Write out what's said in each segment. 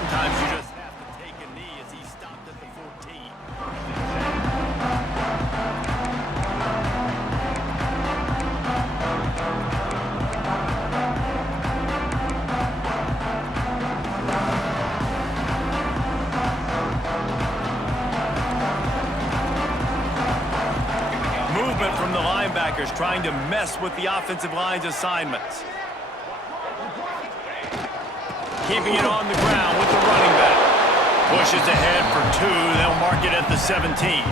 Sometimes you just have to take a knee as he stopped at the 14. Movement from the linebackers trying to mess with the offensive line's assignments. Keeping it on the ground with the running back. Pushes ahead for 2. They'll mark it at the 17.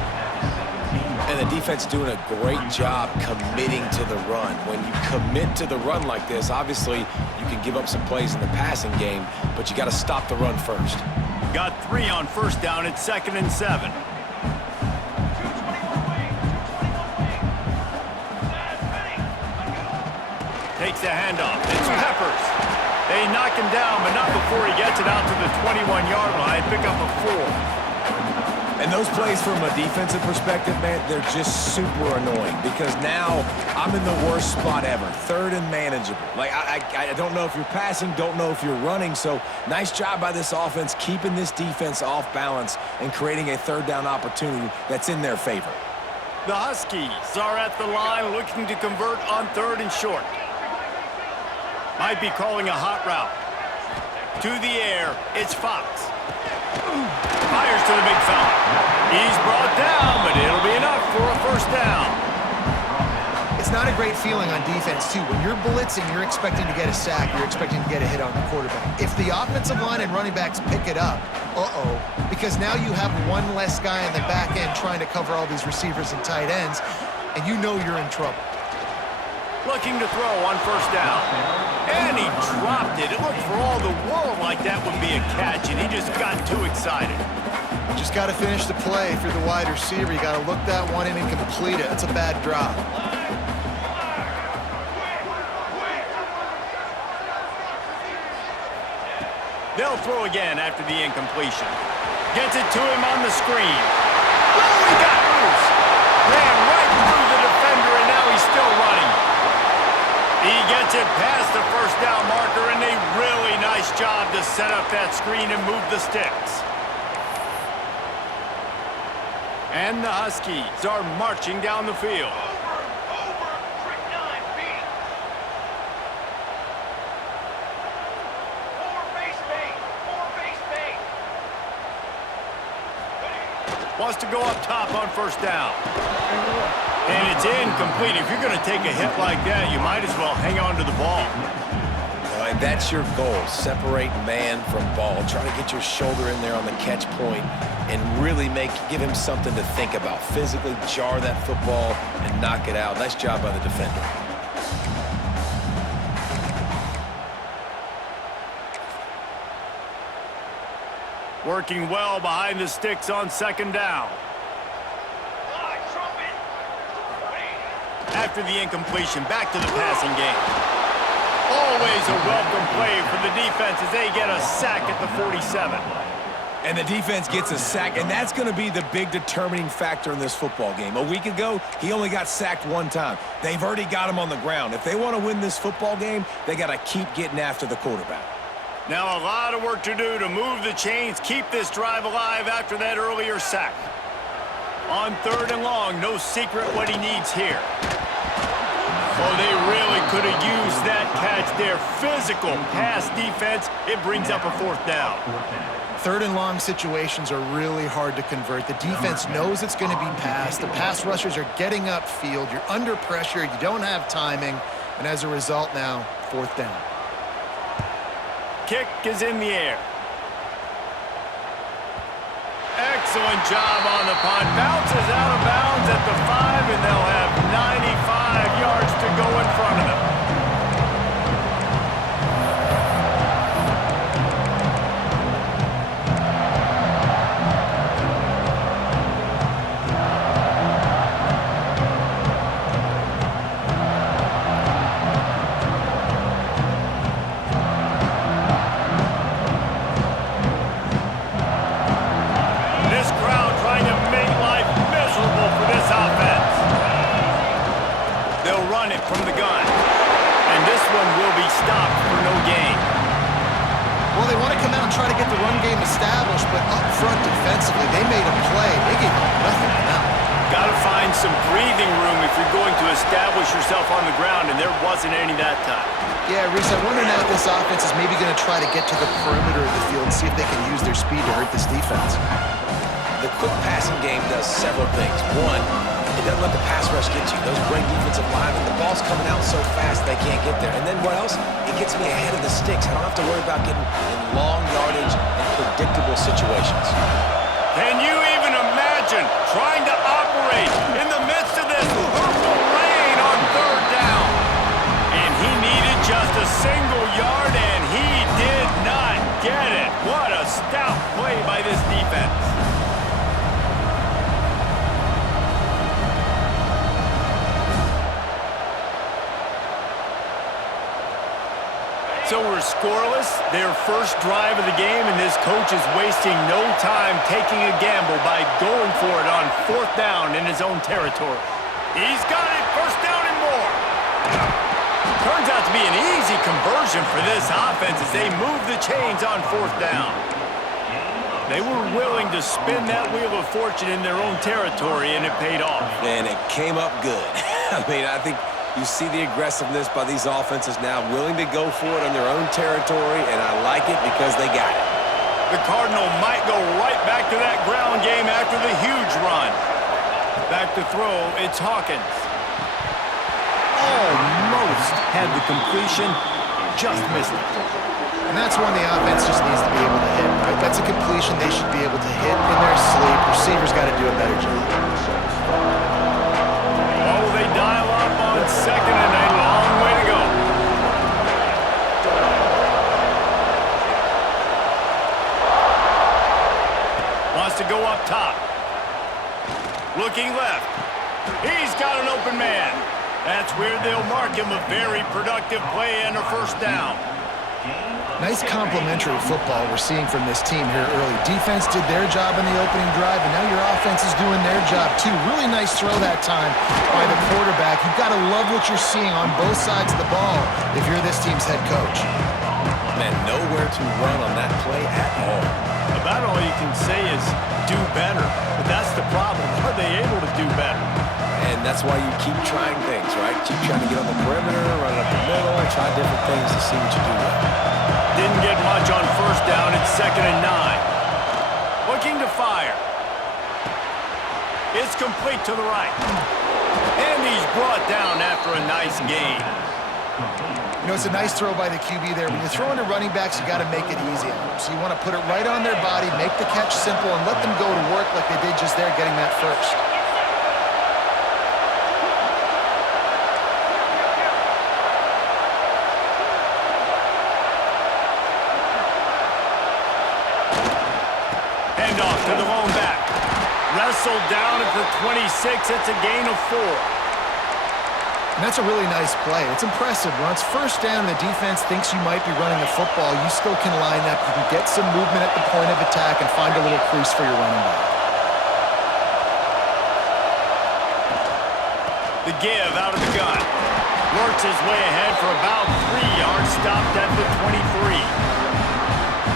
And the defense doing a great job committing to the run. When you commit to the run like this, obviously you can give up some plays in the passing game, but you got to stop the run first. Got 3 on first down at 2nd and 7. Takes the handoff. It's Peppers. They knock him down, but not before he gets it out to the 21-yard line. Pick up a 4. And those plays from a defensive perspective, man, they're just super annoying because now I'm in the worst spot ever. 3rd and manageable. Like, I don't know if you're passing, don't know if you're running. So nice job by this offense keeping this defense off balance and creating a 3rd down opportunity that's in their favor. The Huskies are at the line looking to convert on 3rd and short. Might be calling a hot route. To the air, it's Fox. Fires to the big fella. He's brought down, but it'll be enough for a first down. It's not a great feeling on defense, too. When you're blitzing, you're expecting to get a sack. You're expecting to get a hit on the quarterback. If the offensive line and running backs pick it up, because now you have one less guy in the back end trying to cover all these receivers and tight ends, and you know you're in trouble. Looking to throw on first down. And he dropped it. It looked for all the world like that would be a catch, and he just got too excited. Just got to finish the play for the wide receiver. You got to look that one in and complete it. That's a bad drop. They'll throw again after the incompletion. Gets it to him on the screen. Oh, he got loose. Ran right through the defender, and now he's still running. He gets it past the first down marker, and a really nice job to set up that screen and move the sticks. And the Huskies are marching down the field. Wants to go up top on first down. And it's incomplete. If you're going to take a hit like that, you might as well hang on to the ball. And that's your goal. Separate man from ball. Try to get your shoulder in there on the catch point and really give him something to think about. Physically jar that football and knock it out. Nice job by the defender. Working well behind the sticks on second down. After the incompletion, back to the passing game. Always a welcome play for the defense as they get a sack at the 47. And the defense gets a sack, and that's going to be the big determining factor in this football game. A week ago, he only got sacked 1 time. They've already got him on the ground. If they want to win this football game, they got to keep getting after the quarterback. Now a lot of work to do to move the chains, keep this drive alive after that earlier sack. On 3rd and long, no secret what he needs here. Oh, they really could have used that catch there. Physical pass defense. It brings up a 4th down. 3rd and long situations are really hard to convert. The defense knows it's going to be passed. The pass rushers are getting upfield. You're under pressure. You don't have timing. And as a result now, 4th down. Kick is in the air. Excellent job on the punt. Bounces out of bounds at the 5, and they'll have 95 yards to go in front of them. From the gun. And this one will be stopped for no gain. Well, they want to come out and try to get the run game established, but up front defensively, they made a play. They gave up nothing on that one. Got to find some breathing room if you're going to establish yourself on the ground, and there wasn't any that time. Yeah, Reese, I wonder now if this offense is maybe going to try to get to the perimeter of the field and see if they can use their speed to hurt this defense. The quick passing game does several things. One, it doesn't let the pass rush get you. Those great defensive linemen, the ball's coming out so fast they can't get there. And then what else? It gets me ahead of the sticks. I don't have to worry about getting in long yardage and predictable situations. Can you even imagine trying to operate in the midst of this purple rain on third down? And he needed just a single yard, and he did not get it. What a stout play by this defense. So we're scoreless, their first drive of the game, and this coach is wasting no time taking a gamble by going for it on fourth down in his own territory. He's got it, first down and more. Turns out to be an easy conversion for this offense as they move the chains on fourth down. They were willing to spin that wheel of fortune in their own territory, and it paid off. And it came up good. I mean, I think you see the aggressiveness by these offenses now, willing to go for it on their own territory, and I like it because they got it. The Cardinal might go right back to that ground game after the huge run. Back to throw, it's Hawkins. Almost had the completion, just missed it. And that's one the offense just needs to be able to hit, right? That's a completion they should be able to hit in their sleep. Receivers got to do a better job. Oh, they dial up on second and a long way to go. Wants to go up top. Looking left. He's got an open man. That's where they'll mark him a very productive play and a first down. Nice complementary football we're seeing from this team here early. Defense did their job in the opening drive, and now your offense is doing their job too. Really nice throw that time by the quarterback. You've got to love what you're seeing on both sides of the ball if you're this team's head coach. Man, nowhere to run on that play at all. About all you can say is do better. But that's the problem. Are they able to do better? And that's why you keep trying things, right? Keep trying to get on the perimeter, run up the middle, try different things to see what you do well. Didn't get much on first down. It's 2nd and 9. Looking to fire. It's complete to the right. And he's brought down after a nice gain. You know, it's a nice throw by the QB there. When you're throwing to running backs, you got to make it easy on them. So you want to put it right on their body, make the catch simple, and let them go to work like they did just there, getting that first. Handoff to the lone back. Wrestled down at the 26. It's a gain of 4. And that's a really nice play. It's impressive. When it's first down and the defense thinks you might be running the football, you still can line up. You can get some movement at the point of attack and find a little crease for your running back. The give out of the gun. Works his way ahead for about 3 yards. Stopped at the 23.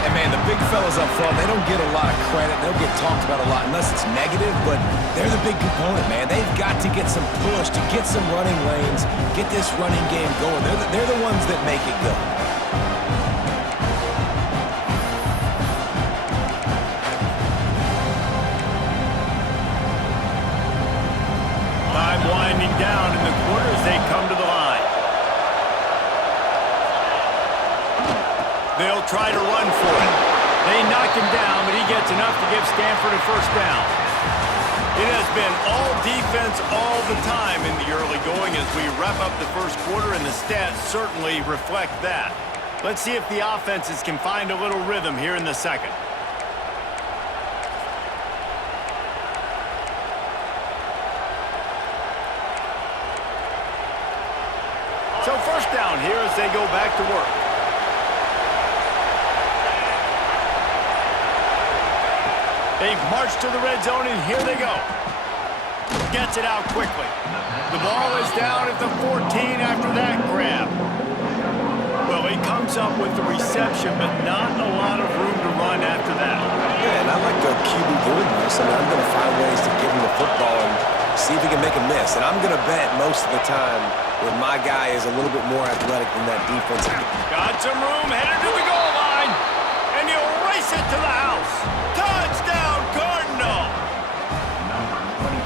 And man, the big fellas up front, they don't get a lot of credit. They don't get talked about a lot unless it's negative, but they're the big component, man. They've got to get some push, to get some running lanes, get this running game going. They're the ones that make it go. Time winding down in the quarter as they come to the line. They'll try to run for it. They knock him down, but he gets enough to give Stanford a first down. It has been all defense all the time in the early going as we wrap up the first quarter, and the stats certainly reflect that. Let's see if the offenses can find a little rhythm here in the second. So first down here as they go back to work. They've marched to the red zone, and here they go. Gets it out quickly. The ball is down at the 14 after that grab. Well, he comes up with the reception, but not a lot of room to run after that. box, I mean, I'm going to find ways to give him the football and see if he can make a miss. And I'm going to bet most of the time when my guy is a little bit more athletic than that defense. Got some room, headed to the goal line, and he'll race it to the house. Touchdown, Cardinal!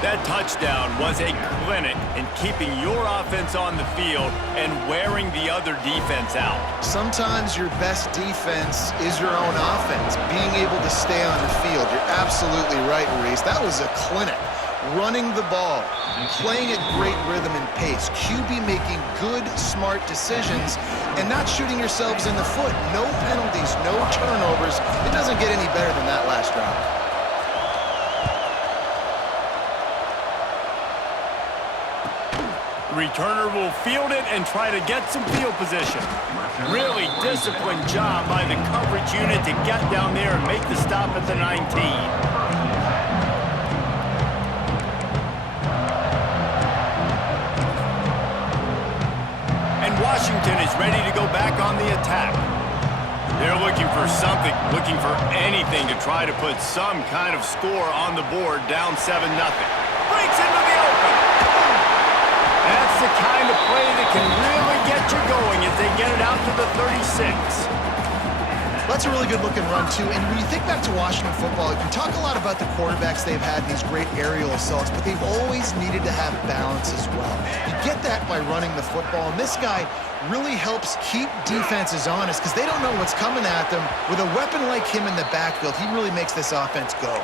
That touchdown was a clinic in keeping your offense on the field and wearing the other defense out. Sometimes your best defense is your own offense, being able to stay on the field. You're absolutely right, Reese. That was a clinic. Running the ball, playing at great rhythm and pace, QB making good, smart decisions, and not shooting yourselves in the foot. No penalties, no turnovers. It doesn't get any better than that last drive. Returner will field it and try to get some field position. Really disciplined job by the coverage unit to get down there and make the stop at the 19. Washington is ready to go back on the attack. They're looking for something, looking for anything to try to put some kind of score on the board, down 7-0. Breaks into the open. That's the kind of play that can really get you going as they get it out to the 36. That's a really good-looking run, too. And when you think back to Washington football, you talk a lot about the quarterbacks they've had, these great aerial assaults, but they've always needed to have balance as well. You get that by running the football, and this guy really helps keep defenses honest because they don't know what's coming at them. With a weapon like him in the backfield, he really makes this offense go.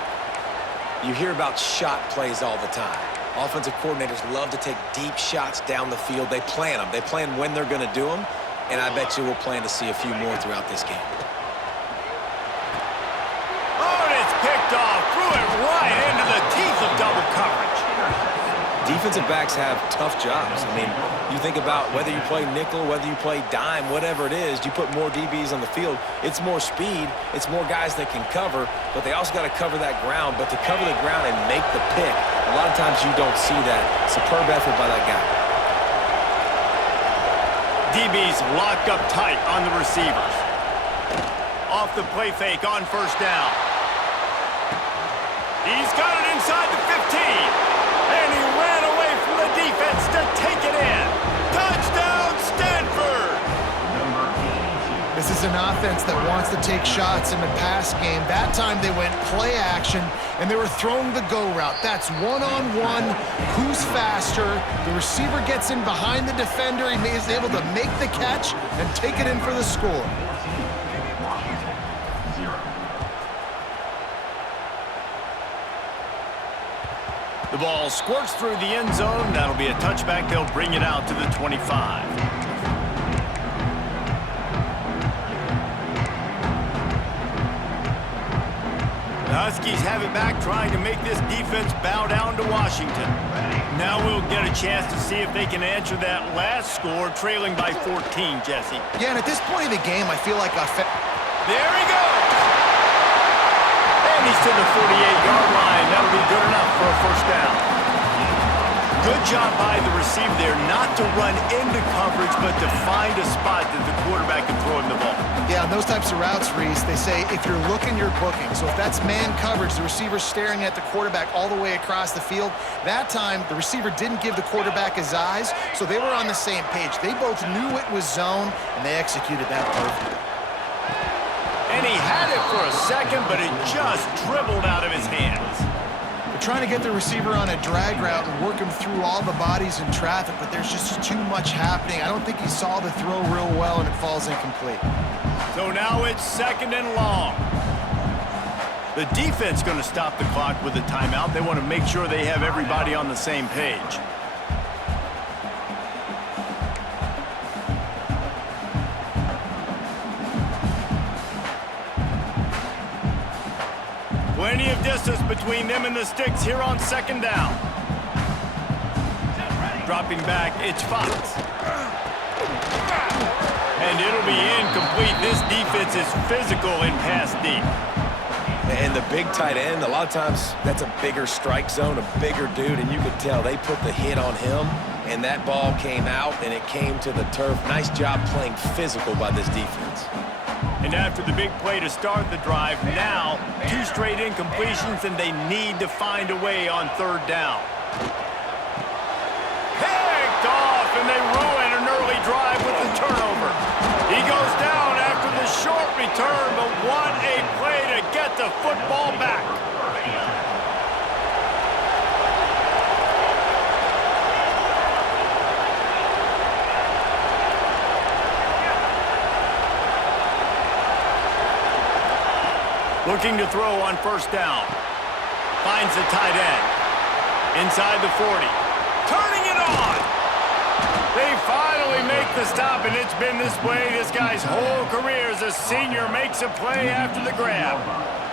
You hear about shot plays all the time. Offensive coordinators love to take deep shots down the field. They plan them. They plan when they're going to do them, and I bet you we'll plan to see a few more throughout this game. Picked off, threw it right into the teeth of double coverage. Defensive backs have tough jobs. I mean, you think about whether you play nickel, whether you play dime, whatever it is, you put more DBs on the field. It's more speed. It's more guys that can cover, but they also got to cover that ground. But to cover the ground and make the pick, a lot of times you don't see that. Superb effort by that guy. DBs locked up tight on the receivers. Off the play fake on first down. He's got it inside the 15, and he ran away from the defense to take it in. Touchdown, Stanford! This is an offense that wants to take shots in the pass game. That time they went play action, and they were throwing the go route. That's one-on-one. Who's faster? The receiver gets in behind the defender. He is able to make the catch and take it in for the score. The ball squirts through the end zone. That'll be a touchback. They'll bring it out to the 25. The Huskies have it back, trying to make this defense bow down to Washington. Now we'll get a chance to see if they can answer that last score, trailing by 14, Jesse. Yeah, and at this point of the game, I feel like there he goes! And he's to the 48-yard line. That'll be good enough for a first down. Good job by the receiver there not to run into coverage, but to find a spot that the quarterback can throw him the ball. Yeah, on those types of routes, Reese, they say if you're looking, you're booking. So if that's man coverage, the receiver's staring at the quarterback all the way across the field. That time, the receiver didn't give the quarterback his eyes, so they were on the same page. They both knew it was zone, and they executed that perfectly. And he had it for a second, but it just dribbled out of his hands. They're trying to get the receiver on a drag route and work him through all the bodies in traffic, but there's just too much happening. I don't think he saw the throw real well, and it falls incomplete. So now it's second and long. The defense going to stop the clock with a timeout. They want to make sure they have everybody on the same page. Plenty of distance between them and the sticks here on second down. Dropping back, it's Fox. And it'll be incomplete. This defense is physical in pass deep. And the big tight end, a lot of times that's a bigger strike zone, a bigger dude, and you could tell they put the hit on him, and that ball came out, and it came to the turf. Nice job playing physical by this defense. And after the big play to start the drive, now 2 straight incompletions, and they need to find a way on third down. Picked off, and they ruin an early drive with the turnover. He goes down after the short return, but what a play to get the football back. Looking to throw on first down. Finds the tight end. Inside the 40. Turning it on! They finally make the stop, and it's been this way this guy's whole career as a senior makes a play after the grab.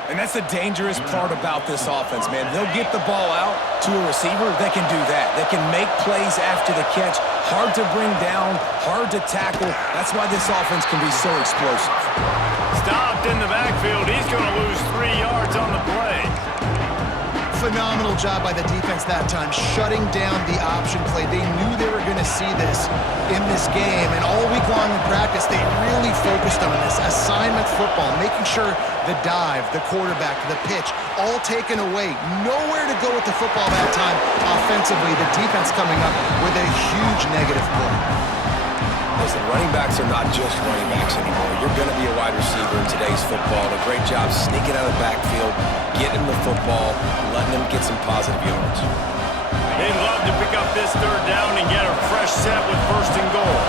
And that's the dangerous part about this offense, man. They'll get the ball out to a receiver. They can do that. They can make plays after the catch. Hard to bring down, hard to tackle. That's why this offense can be so explosive. Stopped in the backfield. He's going to lose 3 yards on the play. Phenomenal job by the defense that time, shutting down the option play. They knew they were going to see this in this game, and all week long in practice, they really focused on this assignment football, making sure the dive, the quarterback, the pitch, all taken away. Nowhere to go with the football that time offensively. The defense coming up with a huge negative play. Listen, running backs are not just running backs anymore. You're going to be a wide receiver in today's football. A great job sneaking out of the backfield, getting the football, letting them get some positive yards. They'd love to pick up this third down and get a fresh set with first and goal.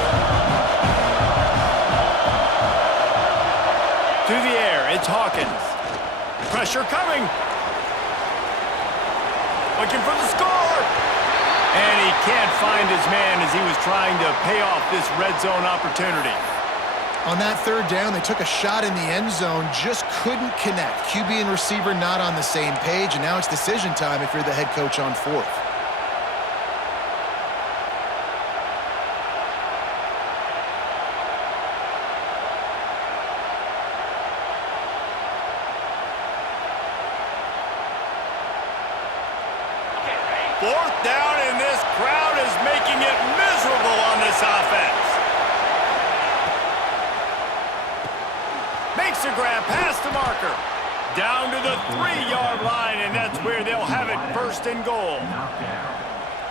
To the air, it's Hawkins. Pressure coming. Looking for the score. And he can't find his man as he was trying to pay off this red zone opportunity. On that third down, they took a shot in the end zone, just couldn't connect. QB and receiver not on the same page, and now it's decision time if you're the head coach on fourth. Fourth down, and this crowd is making it miserable on this offense. Makes a grab past the marker. Down to the 3-yard line, and that's where they'll have it first and goal.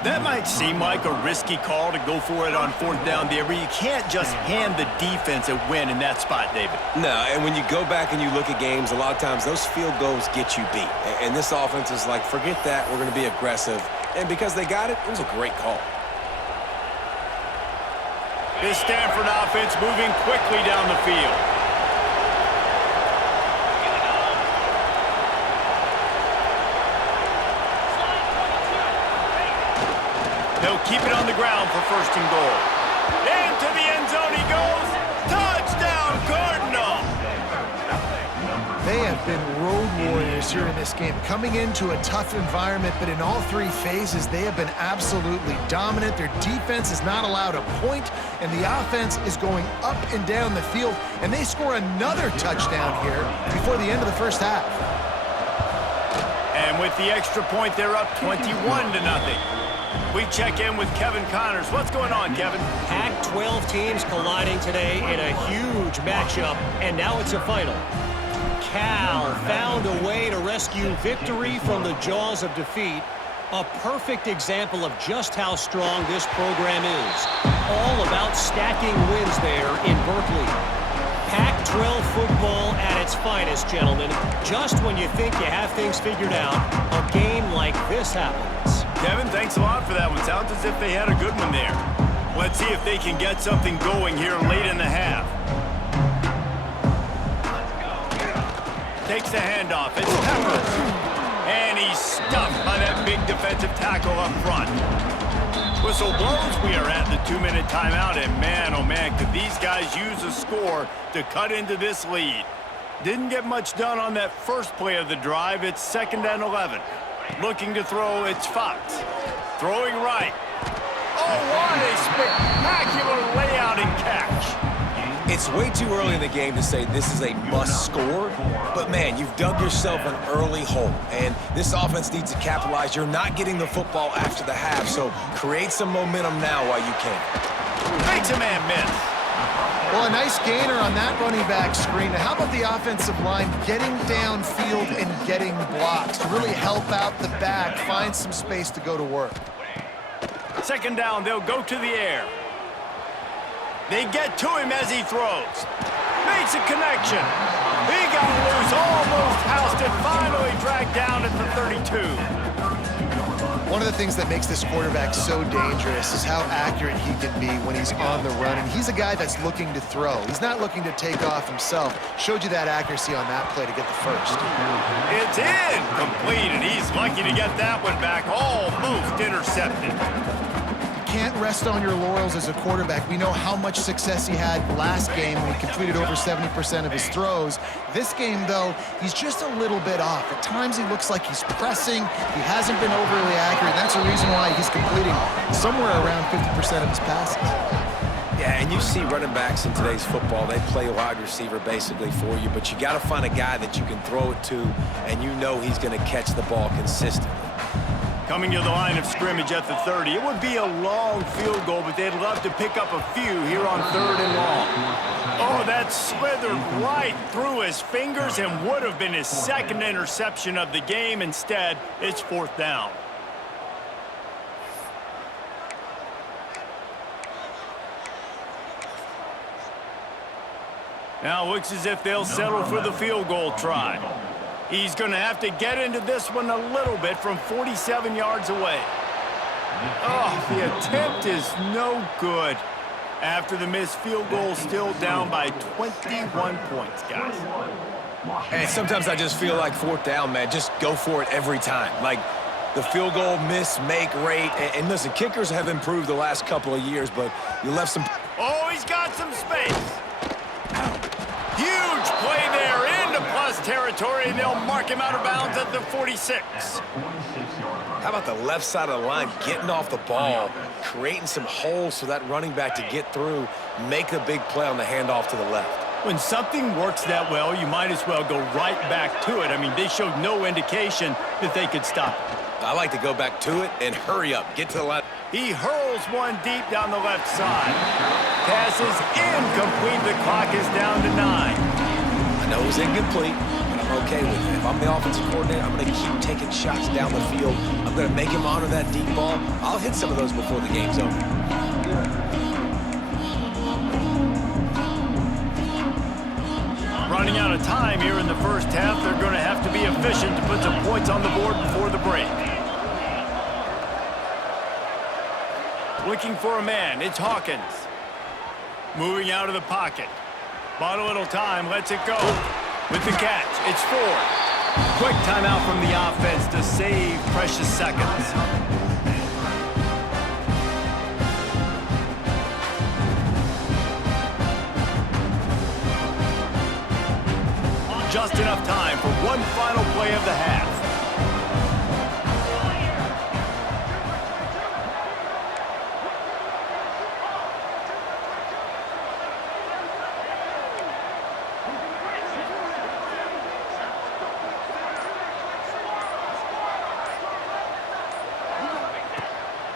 That might seem like a risky call to go for it on fourth down there, but you can't just hand the defense a win in that spot, David. No, and when you go back and you look at games, a lot of times those field goals get you beat. And this offense is like, forget that, we're going to be aggressive. And because they got it, it was a great call. This Stanford offense moving quickly down the field. They'll keep it on the ground for first and goal. Into the end zone he goes. Touchdown, Cardinal! They have been road warriors here in this game, coming into a tough environment, but in all three phases, they have been absolutely dominant. Their defense is not allowed a point, and the offense is going up and down the field, and they score another touchdown here before the end of the first half. And with the extra point, they're up 21-0. We check in with Kevin Connors. What's going on, Kevin? Pac-12 teams colliding today in a huge matchup, and now it's a final. Cal found a way to rescue victory from the jaws of defeat. A perfect example of just how strong this program is. All about stacking wins there in Berkeley. Pac-12 football at its finest, gentlemen. Just when you think you have things figured out, a game like this happens. Kevin, thanks a lot for that one. Sounds as if they had a good one there. Let's see if they can get something going here late in the half. Takes the handoff. It's Peppers. And he's stuffed by that big defensive tackle up front. Whistle blows. We are at the 2-minute timeout. And man, oh man, could these guys use a score to cut into this lead. Didn't get much done on that first play of the drive. It's 2nd and 11. Looking to throw, it's Fox. Throwing right. Oh, what a spectacular layout and catch. It's way too early in the game to say this is a must score, but man, you've dug yourself an early hole, and this offense needs to capitalize. You're not getting the football after the half, so create some momentum now while you can. Makes a man miss. Well, a nice gainer on that running back screen. Now, how about the offensive line getting downfield and getting blocks to really help out the back, find some space to go to work? Second down, they'll go to the air. They get to him as he throws. Makes a connection. He got loose, almost housed it, finally dragged down at the 32. One of the things that makes this quarterback so dangerous is how accurate he can be when he's on the run. And he's a guy that's looking to throw. He's not looking to take off himself. Showed you that accuracy on that play to get the first. It's incomplete, and he's lucky to get that one back. Almost intercepted. Can't rest on your laurels as a quarterback. We know how much success he had last game when he completed over 70% of his throws. This game, though, he's just a little bit off. At times he looks like he's pressing. He hasn't been overly accurate. That's the reason why he's completing somewhere around 50% of his passes. Yeah, and you see running backs in today's football, they play wide receiver basically for you, but you got to find a guy that you can throw it to, and you know he's going to catch the ball consistently. Coming to the line of scrimmage at the 30. It would be a long field goal, but they'd love to pick up a few here on 3rd and long. Oh, that slithered right through his fingers and would have been his second interception of the game. Instead, it's 4th down. Now looks as if they'll settle for the field goal try. He's going to have to get into this one a little bit from 47 yards away. Oh, the attempt is no good. After the missed field goal, still down by 21 points, guys. And sometimes I just feel like 4th down, man, just go for it every time. Like the field goal miss, make rate. And listen, kickers have improved the last couple of years, but you left some... Oh, he's got some space. Huge play there into plus territory, and they'll mark him out of bounds at the 46. How about the left side of the line getting off the ball, creating some holes for that running back to get through, make a big play on the handoff to the left. When something works that well, you might as well go right back to it. I mean, they showed no indication that they could stop it. I like to go back to it and hurry up, get to the line. He hurls one deep down the left side. Pass is incomplete. The clock is down to 9. I know it was incomplete, but I'm okay with it. If I'm the offensive coordinator, I'm going to keep taking shots down the field. I'm going to make him honor that deep ball. I'll hit some of those before the game's over. Running out of time here in the first half, they're going to have to be efficient to put some points on the board before the break. Looking for a man, it's Hawkins. Moving out of the pocket. Bought a little time, lets it go. With the catch, it's Ford. Quick timeout from the offense to save precious seconds. Just enough time for one final play of the half.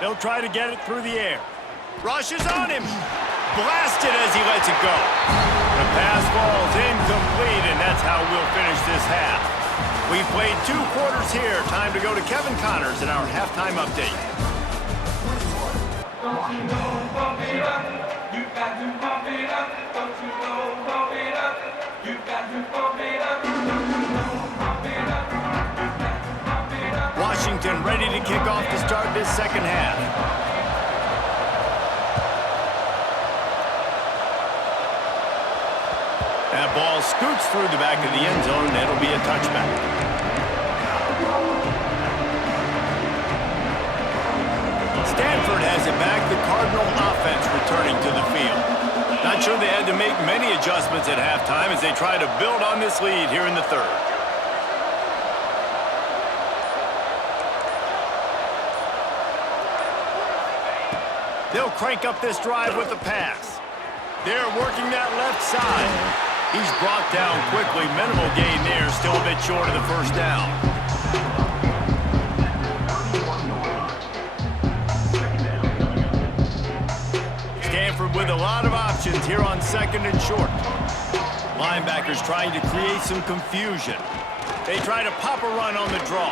They'll try to get it through the air. Rushes on him. Blasted as he lets it go. The pass falls incomplete, and that's how we'll finish this half. We've played 2 quarters here. Time to go to Kevin Connors in our halftime update. Don't you know, bump it up. You got to bump it up. Don't you know, bump it up. You got to bump it up. Don't you know, bump it up. You got to bump it up. Washington ready to kick off to start this second half. That ball scoots through the back of the end zone, and it'll be a touchback. Stanford has it back, the Cardinal offense returning to the field. Not sure they had to make many adjustments at halftime as they try to build on this lead here in the third. They'll crank up this drive with a pass. They're working that left side. He's brought down quickly. Minimal gain there. Still a bit short of the first down. Stanford with a lot of options. options here on 2nd and short. Linebackers trying to create some confusion. They try to pop a run on the draw.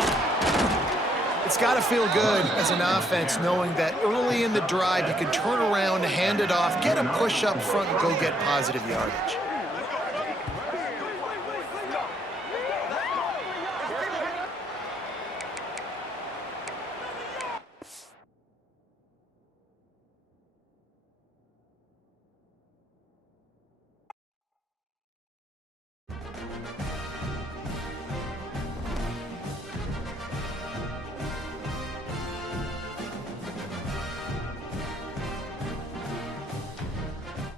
It's got to feel good as an offense knowing that early in the drive you can turn around, hand it off, get a push up front, and go get positive yardage.